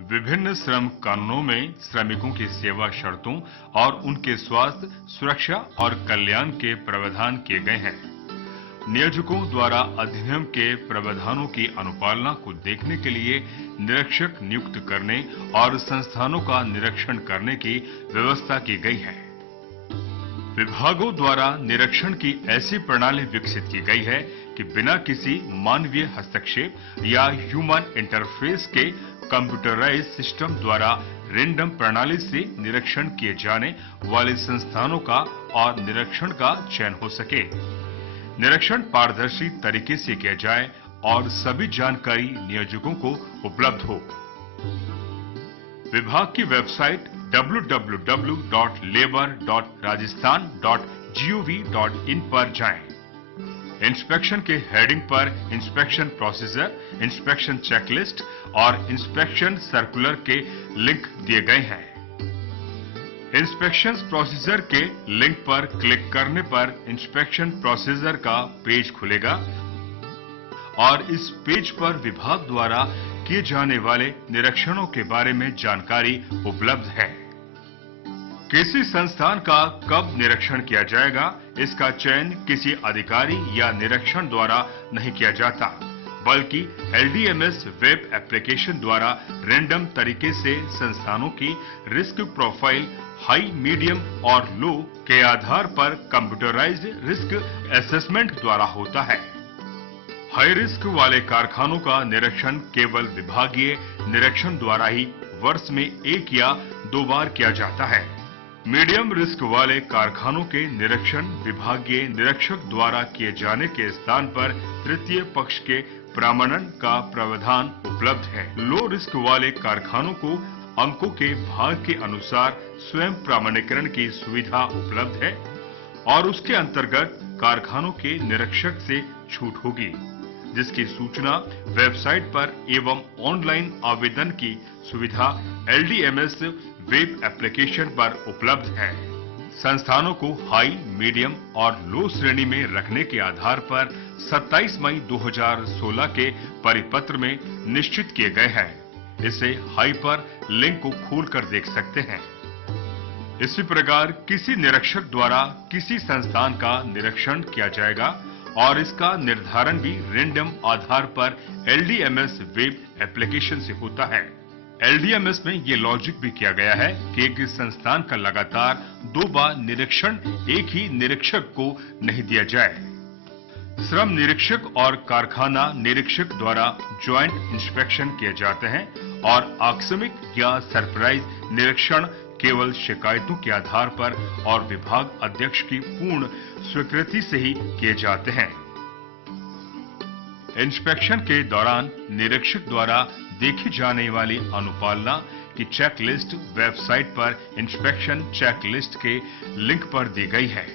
विभिन्न श्रम कानूनों में श्रमिकों की सेवा शर्तों और उनके स्वास्थ्य, सुरक्षा और कल्याण के प्रावधान किए गए हैं। नियोजकों द्वारा अधिनियम के प्रावधानों की अनुपालना को देखने के लिए निरीक्षक नियुक्त करने और संस्थानों का निरीक्षण करने की व्यवस्था की गई है। विभागों द्वारा निरीक्षण की ऐसी प्रणाली विकसित की गई है कि बिना किसी मानवीय हस्तक्षेप या ह्यूमन इंटरफेस के कंप्यूटराइज सिस्टम द्वारा रैंडम प्रणाली से निरीक्षण किए जाने वाले संस्थानों का और निरीक्षण का चयन हो सके। निरीक्षण पारदर्शी तरीके से किया जाए और सभी जानकारी नियोजकों को उपलब्ध हो। विभाग की वेबसाइट www.labor.rajasthan.gov.in पर जाएं। इंस्पेक्शन के हेडिंग पर इंस्पेक्शन प्रोसीजर, इंस्पेक्शन चेकलिस्ट और इंस्पेक्शन सर्कुलर के लिंक दिए गए हैं। इंस्पेक्शन प्रोसीजर के लिंक पर क्लिक करने पर इंस्पेक्शन प्रोसीजर का पेज खुलेगा और इस पेज पर विभाग द्वारा किए जाने वाले निरीक्षणों के बारे में जानकारी उपलब्ध है। किसी संस्थान का कब निरीक्षण किया जाएगा, इसका चयन किसी अधिकारी या निरीक्षण द्वारा नहीं किया जाता, बल्कि LDMS वेब एप्लीकेशन द्वारा रैंडम तरीके से संस्थानों की रिस्क प्रोफाइल हाई, मीडियम और लो के आधार पर कंप्यूटराइज्ड रिस्क असेसमेंट द्वारा होता है। हाई रिस्क वाले कारखानों का निरीक्षण केवल विभागीय निरीक्षण द्वारा ही वर्ष में 1 या 2 बार किया जाता है। मीडियम रिस्क वाले कारखानों के निरीक्षण विभागीय निरीक्षक द्वारा किए जाने के स्थान पर तृतीय पक्ष के प्रमाणन का प्रावधान उपलब्ध है। लो रिस्क वाले कारखानों को अंकों के भाग के अनुसार स्वयं प्रमाणीकरण की सुविधा उपलब्ध है और उसके अंतर्गत कारखानों के निरीक्षक से छूट होगी, जिसकी सूचना वेबसाइट पर एवं ऑनलाइन आवेदन की सुविधा LDMS वेब एप्लीकेशन पर उपलब्ध है। संस्थानों को हाई, मीडियम और लो श्रेणी में रखने के आधार पर 27 मई 2016 के परिपत्र में निश्चित किए गए हैं। इसे हाई पर लिंक को खोलकर देख सकते हैं। इसी प्रकार किसी निरीक्षक द्वारा किसी संस्थान का निरीक्षण किया जाएगा और इसका निर्धारण भी रैंडम आधार पर LDMS वेब एप्लीकेशन से होता है। LDMS में ये लॉजिक भी किया गया है कि एक संस्थान का लगातार 2 बार निरीक्षण एक ही निरीक्षक को नहीं दिया जाए। श्रम निरीक्षक और कारखाना निरीक्षक द्वारा ज्वाइंट इंस्पेक्शन किए जाते हैं और आकस्मिक या सरप्राइज निरीक्षण केवल शिकायतों के आधार पर और विभाग अध्यक्ष की पूर्ण स्वीकृति से ही किए जाते हैं। इंस्पेक्शन के दौरान निरीक्षक द्वारा देखी जाने वाली अनुपालना की चेकलिस्ट वेबसाइट पर इंस्पेक्शन चेकलिस्ट के लिंक पर दी गई है।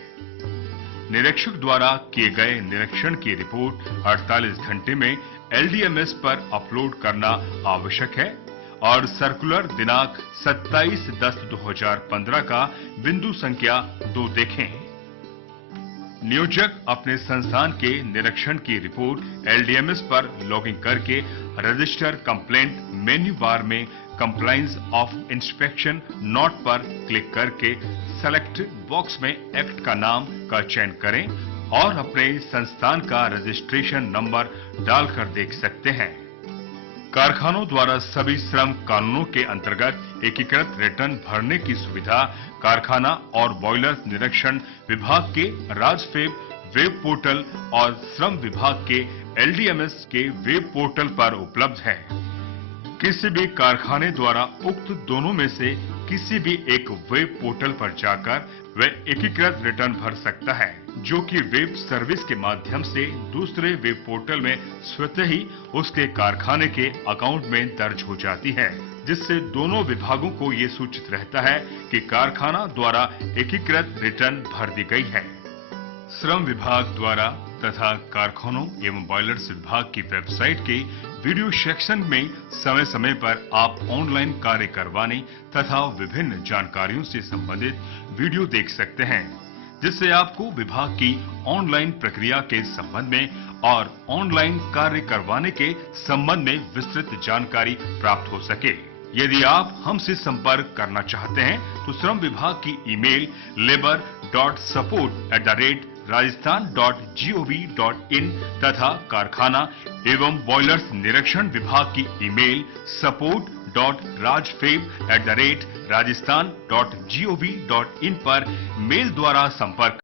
निरीक्षक द्वारा किए गए निरीक्षण की रिपोर्ट 48 घंटे में LDMS पर अपलोड करना आवश्यक है और सर्कुलर दिनांक 27/10/2015 का बिंदु संख्या 2 देखें। नियोजक अपने संस्थान के निरीक्षण की रिपोर्ट LDMS पर लॉगिन करके रजिस्टर कंप्लेंट मेन्यू बार में कंप्लायंस ऑफ इंस्पेक्शन नोट पर क्लिक करके सेलेक्ट बॉक्स में एक्ट का नाम का चयन करें और अपने संस्थान का रजिस्ट्रेशन नंबर डालकर देख सकते हैं। कारखानों द्वारा सभी श्रम कानूनों के अंतर्गत एकीकृत रिटर्न भरने की सुविधा कारखाना और बॉयलर निरीक्षण विभाग के राजफेब वेब पोर्टल और श्रम विभाग के LDMS के वेब पोर्टल पर उपलब्ध है। किसी भी कारखाने द्वारा उक्त दोनों में से किसी भी एक वेब पोर्टल पर जाकर वह एकीकृत रिटर्न भर सकता है, जो कि वेब सर्विस के माध्यम से दूसरे वेब पोर्टल में स्वतः ही उसके कारखाने के अकाउंट में दर्ज हो जाती है, जिससे दोनों विभागों को ये सूचित रहता है कि कारखाना द्वारा एकीकृत रिटर्न भर दी गई है। श्रम विभाग द्वारा तथा कारखानों एवं बॉयलर्स विभाग की वेबसाइट के वीडियो सेक्शन में समय समय पर आप ऑनलाइन कार्य करवाने तथा विभिन्न जानकारियों से संबंधित वीडियो देख सकते हैं, जिससे आपको विभाग की ऑनलाइन प्रक्रिया के संबंध में और ऑनलाइन कार्य करवाने के संबंध में विस्तृत जानकारी प्राप्त हो सके। यदि आप हमसे संपर्क करना चाहते हैं तो श्रम विभाग की ईमेल labor.support@rajasthan.gov.in तथा कारखाना एवं बॉयलर्स निरीक्षण विभाग की ईमेल support.rajfeb@rajasthan.gov.in पर मेल द्वारा संपर्क